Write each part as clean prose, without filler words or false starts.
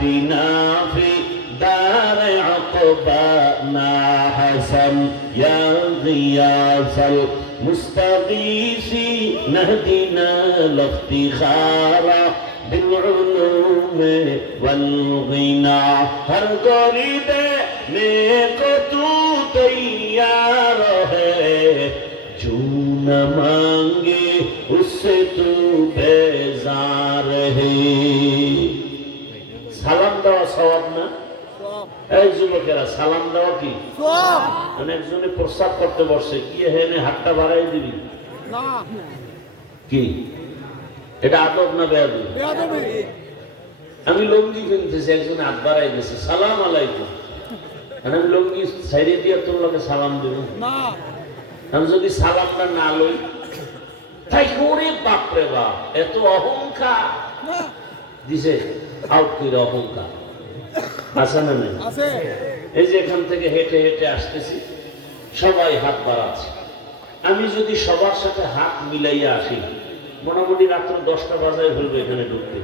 آتنا في دار عقبانا حسن يا غياث المستغيثين اهدنا الافتخار بالعلوم والغنى ہر گوری دینے کو تو تیار ہے جو نہ مانگے اس سے تو بیزار ہے সালাম দেওয়া সওয়াব না এই যুবকেরা সালাম দেওয়া কি সওয়াব অনেকজনে প্রস্তাব করতে বসে কি হেনে হাতটা বাড়াই দিবি না কি এটা আদব না বেয়াদবি বেয়াদবি আমি লুঙ্গি কিনতেছি একজন হাত বাড়াই দিয়েছে সালাম আলাইকুম আমি লুঙ্গি ছাইরে দিয়ে তোর লোকে সালাম দেব না আমি যদি সালামটা না লই তাই করে বাপ রে বাপ এত অহংকার দিছে আউট করে অহংকার আছে না নাই আছে এই যে এখান থেকে হেঁটে হেঁটে আসতেছি সবাই হাত বাড়াচ্ছে আমি যদি সবার সাথে হাত মিলাইয়া আসি মোটামুটি রাত্র 10টা বাজায় ফেলবে এখানে ঢুকতে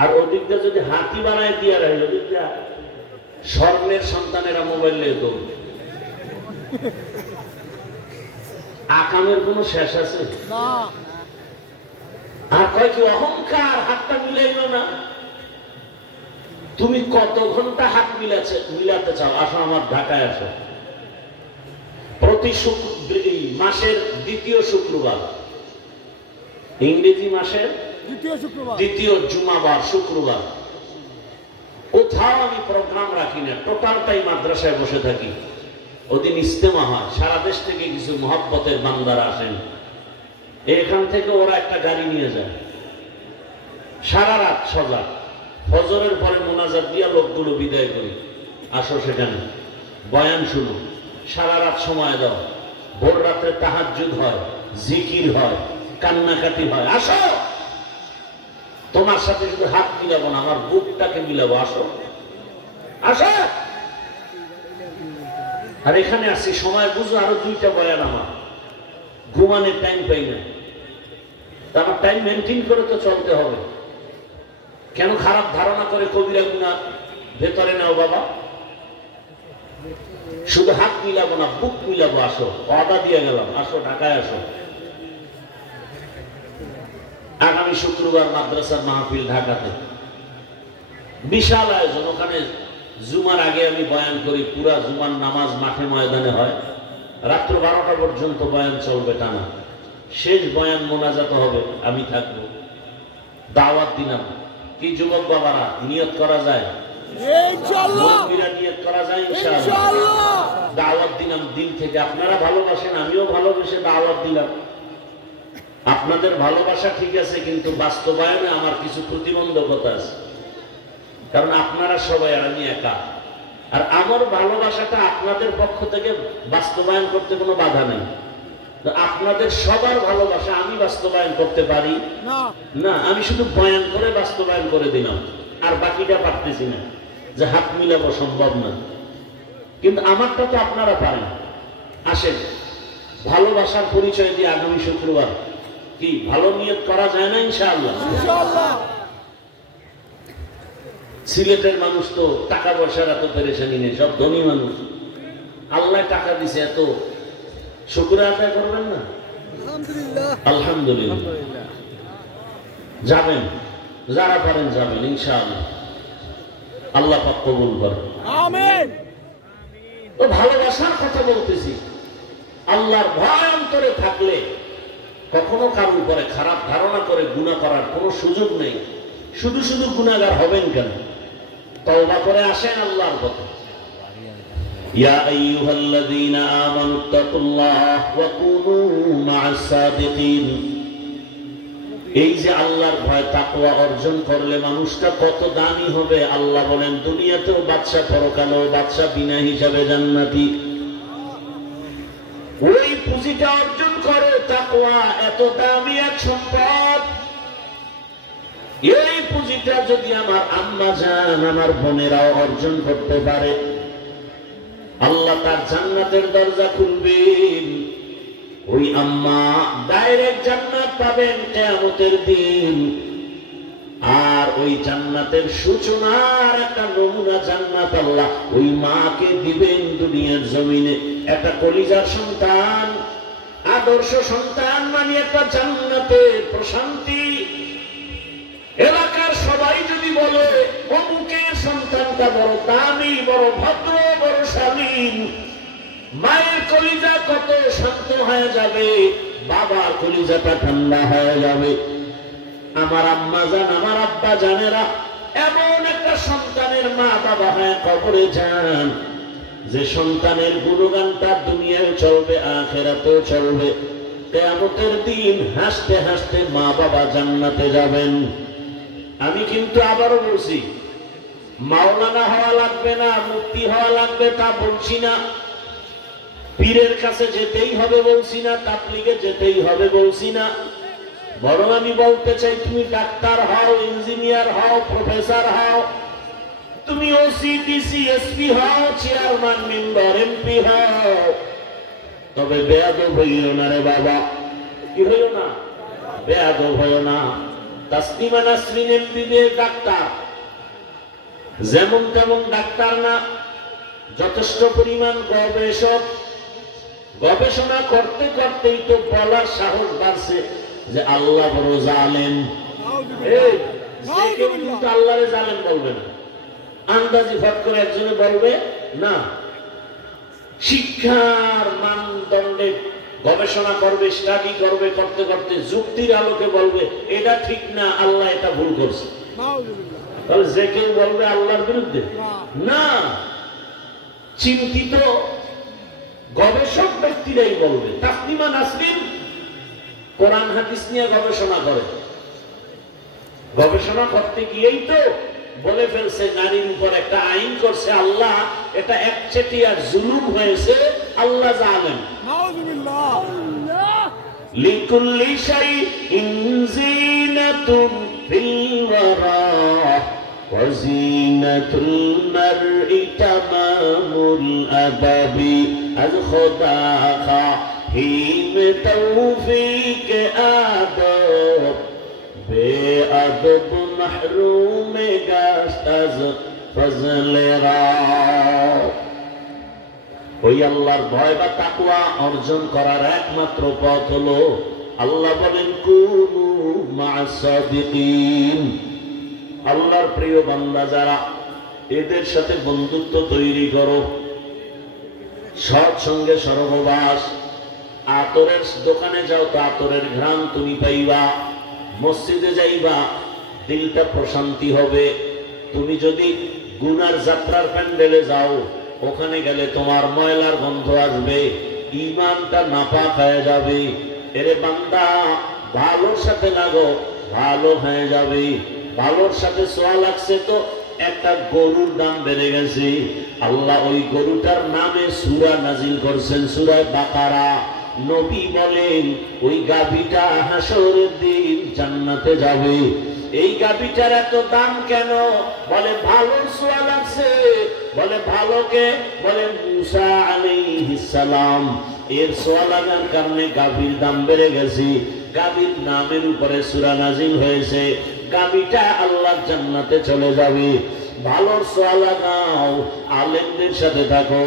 আর ওদিকটা যদি হাতি বানায় দিয়ে রাখলো ওদিকটা স্বর্ণের সন্তানেরা মোবাইল নিয়ে দৌড়বে আকামের কোনো শেষ আছে না আর কয় কি অহংকার হাতটা মিলাইলো না তুমি কত ঘন্টা হাত মিলাতে চাও আসো আমার ঢাকায় আসো প্রতি মাসের দ্বিতীয় শুক্রবার ইংরেজি মাসের দ্বিতীয় জুমাবার শুক্রবার কোথাও আমি প্রোগ্রাম রাখি না টোটালটাই মাদ্রাসায় বসে থাকি ওদিন ইজতেমা হয় সারা দেশ থেকে কিছু মহব্বতের বান্দারা আসেন এখান থেকে ওরা একটা গাড়ি নিয়ে যায় সারা রাত সজাগ ফজরের পরে মোনাজাত দিয়া লোকগুলো বিদায় করি আসো সেখানে বয়ান শুনো সারা রাত সময় দাও ভোর রাত্রে তাহাজ্জুদ হয় জিকির হয় কান্নাকাটি হয় আসো তোমার সাথে শুধু হাত মিলাবো না আমার বুকটাকে মিলাবো আসো আসো আর এখানে আসছি সময় বুঝো আরো 2টা বয়ান আমার ঘুমানোর টাইম পাই না আমার টাইম মেনটেন করে তো চলতে হবে কেন খারাপ ধারণা করে কবিরা গুনাহ ভেতরে নাও বাবা শুধু হাত মিলাবো না বুক মিলাবো আসো ওয়াদা দিয়ে গেলাম আসো ঢাকায় আসো আগামী শুক্রবার মাদ্রাসার মাহফিল ঢাকাতে বিশাল আয়োজন ওখানে জুমার আগে আমি বয়ান করি পুরা জুমার নামাজ মাঠে ময়দানে হয় রাত্র 12টা পর্যন্ত বয়ান চলবে টানা শেষ বয়ান মোনাজাত হবে আমি থাকবো দাওয়াত দিলাম কি যুবক বাবারা নিয়ত করা যায় ইনশাআল্লাহ নিয়ত করা যায় ইনশাআল্লাহ দাওয়াত দিলাম দিল থেকে আপনারা ভালোবাসেন আমিও ভালোবেসে দাওয়াত দিলাম আপনাদের ভালোবাসা ঠিক আছে কিন্তু বাস্তবায়নে আমার কিছু প্রতিবন্ধকতা আছে কারণ আপনারা সবাই আর আমি একা আর আমার ভালোবাসাটা আপনাদের পক্ষ থেকে বাস্তবায়ন করতে কোনো বাধা নেই আপনাদের সবার ভালোবাসা আমি বাস্তবায়ন করতে পারি না আমি শুধু বয়ান করে বাস্তবায়ন করে দিলাম আর বাকিটা পারতেছি না যে হাত মিলাবো সম্ভব না কিন্তু আমারটা তো আপনারা পারেন আসেন ভালোবাসার পরিচয় দিয়ে আগামী শুক্রবার কি ভালো নিয়ত করা যায় না ইনশাআল্লাহ ইনশাআল্লাহ সিলেটের মানুষ তো টাকা পয়সার এত পেরেশানি নেই সব ধনী মানুষ আল্লাহ টাকা দিছে এত শুকরিয়া আদায় করবেন না আলহামদুলিল্লাহ আলহামদুলিল্লাহ যাবেন যারা পারেন যাবেন ইনশাআল্লাহ আল্লাহ পাক কবুল করেন আমিন তো ভালোবাসার কথা বলতেছি আল্লাহর ভয় অন্তরে থাকলে কখনো কারোর উপরে খারাপ ধারণা করে গুনাহ করার কোনো সুযোগ নেই শুধু শুধু গুনাহগার হবেন কেন তওবা করে আসেন আল্লাহর পথে ইয়া আইয়ুহাল্লাযীনা আমানুত্তাকুল্লাহ ওয়া কুনু মা'আস সাদিকিন এই যে আল্লাহর ভয় তাকওয়া অর্জন করলে মানুষটা কত দামি হবে আল্লাহ বলেন দুনিয়াতেও বাদশা পরকালেও বাদশা বিনা হিসাবে জান্নাতি ওই পুঁজিটা অর্জন করে তাকওয়া এত দামি এক সম্পদ এই পুঁজিটা যদি আমার আম্মা জান আমার বোনেরাও অর্জন করতে পারে আল্লাহ তার জান্নাতের দরজা খুলবেন ওই আম্মা ডাইরেক্ট জান্নাত পাবেন কিয়ামতের দিন আর ওই জান্নাতের সূচনার একটা নমুনা জান্নাত আল্লাহ ওই মাকে দিবেন দুনিয়ার জমিনে। একটা কলিজার সন্তান, আদর্শ সন্তান মানে একটা জান্নাতের প্রশান্তি। এলাকার সবাই যদি বলে অমুকের সন্তানটা বড় দামি, বড় ভদ্র, বড় শালীন, মায়ের কলিজা কত শান্ত হয়ে যাবে, বাবার কলিজাটা ঠান্ডা হয়ে যাবে। আমার আম্মা জান, আমার আব্বা জানেরা এমন একটা সন্তানের মা বাবা হয়ে কবরে যান যে সন্তানের গুণগানটা দুনিয়ায় চলবে, আখিরাতেও চলবে। কিয়ামতের দিন হাসতে হাসতে মা বাবা জান্নাতে যাবেন। আমি কিন্তু আবারও বলছি, মাওলানা হওয়া লাগবে না, মুফতি হওয়া লাগবে তা বলছি না, পীরের কাছে যেতেই হবে বলছি না, তাবলীগে যেতেই হবে বলছি না। বরং আমি বলতে চাই তুমি ডাক্তার হও, ইঞ্জিনিয়ার হও, প্রফেসর হও, তুমি ওসি, ডিসি, এসপি হও, চেয়ারম্যান, মেম্বার, এমপি হও, তবে বেয়াদব হইও না রে বাবা। কি হইও না? বেয়াদব হইও না। তাসলিমা নাসরিন এমবিবিএস ডাক্তার, যেমন তেমন ডাক্তার না, যথেষ্ট পরিমাণ গবেষক। গবেষণা করতে করতেই তো বলার সাহস বাড়ছে যে আল্লাহ বড় জালেম। এই যে কেউ কিন্তু আল্লাহরে জালেম বলবে না, আন্দাজি ফট করে একজনে বলবে না। শিক্ষার মানদণ্ডে গবেষণা করবে, স্টাডি করবে, করতে করতে যুক্তির আলোকে বলবে এটা ঠিক না, আল্লাহ এটা ভুল করছে। তাহলে যে কেউ বলবে আল্লাহর বিরুদ্ধে না, চিন্তিত গবেষক ব্যক্তিরাই বলবে। তাসলিমা নাসরিন কোরআন হাদিস নিয়ে গবেষণা করে, গবেষণা করতে গিয়েই তো বলে ফেলছে নারীর উপর একটা আইন করছে আল্লাহ, এটা একচেটিয়া জুলুম হয়েছে, আল্লাহ জানেন। লিকুল্লি শাইইন যিনাতুন ফিল ওয়ারা ওয়া যিনাতুল মারই তামামুল আদাবি আল খুদা খাহিম তৌফিক আদব বেআদব মাহরুম গাশত আজ ফজলে রা। ওই আল্লাহর ভয় বা তাকওয়া অর্জন করার একমাত্র পথ হলো আল্লাহ বলেন কুনু মা'আস সাদিকিন। আল্লাহর প্রিয় বান্দা যারা, এদের সাথে বন্ধুত্ব তৈরি করো, সৎ সঙ্গে সহবাস। আতরের দোকানে যাও তো আতরের ঘ্রাণ তুমি পাইবা, মসজিদে যাইবা দিলটা প্রশান্তি হবে। তুমি যদি গুনার যাত্রার প্যান্ডেলে যাও, ওখানে গেলে তোমার ময়লার গন্ধ আসবে, ঈমানটা নাপাক হয়ে যাবে। এরে বান্দা, ভালোর সাথে লাগো, ভালো হয়ে যাবে। ভালোর সাথে ছোঁয়া লাগছে তো একটা গরুর দাম বেড়ে গেছে, আল্লাহ ওই গরুটার নামে সূরা নাজিল করছেন, সূরা বাকারা। নবী বলেন ওই গাভীটা হাসরের দিন জান্নাতে যাবে। এই গাভীটার এত দাম কেন? বলে ভালোর ছোঁয়া লাগছে। বলে ভালোকে? বলে মুসা আলাইহিস সালাম এর ছোঁয়া লাগার কারণে গাভীর দাম বেড়ে গেছে। গাভীর নামের উপরে সূরা নাজিল হয়েছে, গাভীটা আল্লাহর জান্নাতে চলে যাবে। ভালোর ছোঁয়া লাগাও, আলেমদের সাথে থাকো।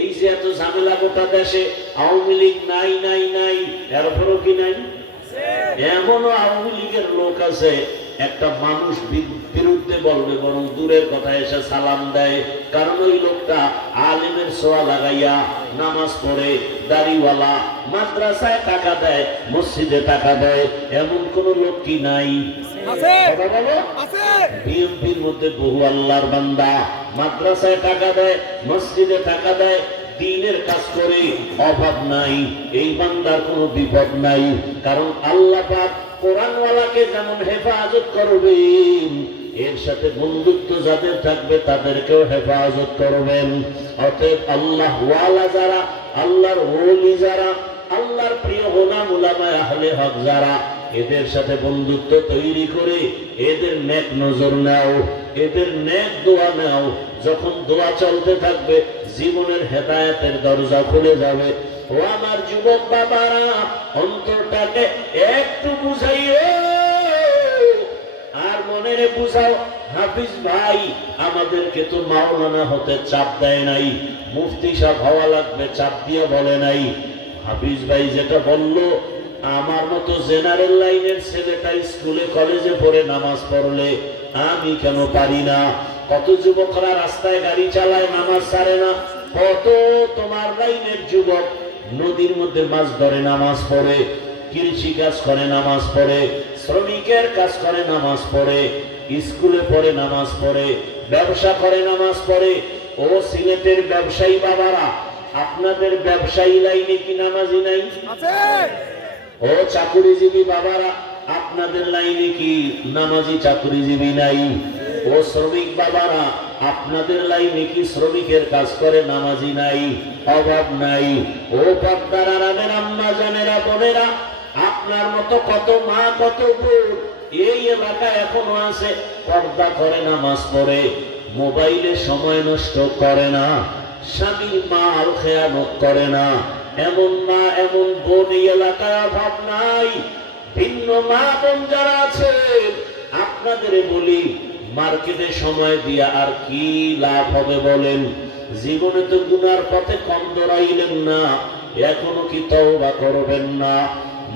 এই যে এত ঝামেলা গোটা দেশে, আওয়ামী লীগ নাই নাই নাই, এরপরও কি নাই? এমনও আওয়ামী লীগের লোক আছে, একটা মানুষ বিরুদ্ধে বলবে বরং দূরের কথা এসে সালাম দেয়, কারণ ওই লোকটা আলেমের ছোঁয়া লাগাইয়া নামাজ পড়ে, দাড়িওয়ালা, মাদ্রাসায় টাকা দেয়, মসজিদে টাকা দেয়। এমন কোন লোক কি নাই? বিএনপির মধ্যে বহু আল্লাহর বান্দা মাদ্রাসায় টাকা দেয়, মসজিদে টাকা দেয়, দ্বীনের কাজ করে, অভাব নাই। এই বান্দার কোনো বিপদ নাই, কারণ আল্লাহ পাক কোরআনওয়ালাকে যেমন হেফাজত করবেন, এর সাথে বন্ধুত্ব যাদের থাকবে তাদেরকেও হেফাজত করবেন। অতএব আল্লাহ ওয়ালা যারা, আল্লাহর ওলি যারা, আল্লাহর প্রিয় গোলাম উলামায়ে আহলে হক যারা, এদের সাথে বন্ধুত্ব তৈরি করে এদের নেক নজর নাও, এদের নেক দোয়া নাও। যখন দোয়া চলতে থাকবে, জীবনের হেদায়েতের দরজা খুলে যাবে। ও আমার যুবক বাবারা, অন্তরটাকে একটু বুঝাইও, ছেলেমেয়েরে বুঝাও, হাফিজ ভাই আমাদেরকে তো মাওলানা হতে চাপ দেয় নাই, মুফতি সাহেব হওয়া লাগবে চাপ দিয়ে বলে নাই। হাফিজ ভাই যেটা বললো, আমার মতো জেনারেল লাইনের ছেলেটা স্কুলে কলেজে পড়ে নামাজ পড়লে আমি কেন পারি না? কত যুবকরা রাস্তায় গাড়ি চালায়, নামাজ ছাড়ে না। কত তোমার লাইনের যুবক নদীর মধ্যে মাছ ধরে নামাজ পড়ে, কৃষি কাজ করে নামাজ পড়ে, শ্রমিকের কাজ করে নামাজ পড়ে, স্কুলে পড়ে নামাজ পড়ে, ব্যবসা করে নামাজ পড়ে। ও সিলেটের ব্যবসায়ী বাবারা, আপনাদের ব্যবসায়ী লাইনে কি নামাজি নাই? ও চাকুরিজীবী বাবারা, আপনাদের লাইনে কি নামাজি চাকুরিজীবী নাই? ও শ্রমিক বাবারা, আপনাদের লাইনে কি শ্রমিকের কাজ করে নামাজি নাই? অভাব নাই। ও পর্দার আড়ালের আম্মা জানেরা, বোনেরা, আপনার মতো কত মা কত বোন এই এলাকায় এখনো আছে, পর্দা করে নামাজ পড়ে, মোবাইলে সময় নষ্ট করে না, স্বামীর মাল খেয়ানত করে না। এমন মা এমন বোন এই এলাকায় অভাব নাই। ভিন্ন মা বোন যারা আছে, আপনাদের বলি, মার্কেটে সময় দিয়া আর কি লাভ হবে বলেন? জীবনে তো গুনার পথে কম দৌড়াইলেন না, এখনো কি তওবা করবেন না?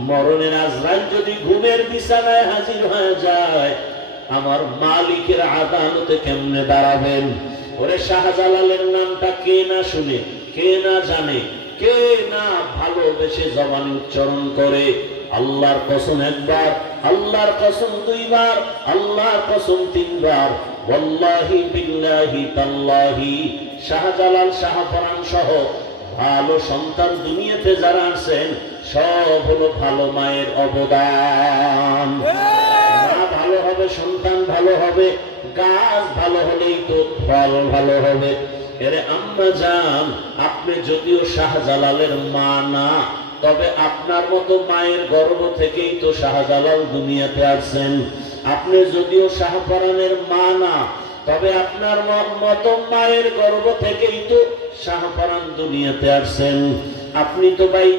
মরণের আজরাইল যদি ঘুমের বিছানায় হাজির হয়ে যায়, আমার মালিকের আদালতে কেমনে দাঁড়াবেন? ওরে শাহজালালের নামটা কে না শুনে, কে না জানে, কে না ভালোবেসে জবানে উচ্চারণ করে? আল্লাহর কসম একবার, আল্লাহর কসম দুইবার, আল্লাহর কসম তিনবার, ওয়াল্লাহি বিল্লাহি তাল্লাহি, শাহজালাল শাহপরাণ সহ ভালো সন্তান দুনিয়াতে যারা আছেন, সব হলো ভালো মায়ের অবদান। মা ভালো হবে, সন্তান ভালো হবে, গাছ ভালো হলেই তো ফল ভালো হবে। এরে আম্মা জান, আপনি যদিও শাহজালালের মা না, তবে আপনার মতো মায়ের গর্ভ থেকেই তো শাহজালাল দুনিয়াতে আসছেন। আপনি যদিও শাহপরাণের মা না, তবে আপনার মতো মায়ের গর্ভ থেকেই তো শাহপরাণ দুনিয়াতে আসছেন। আপনি তো ভাই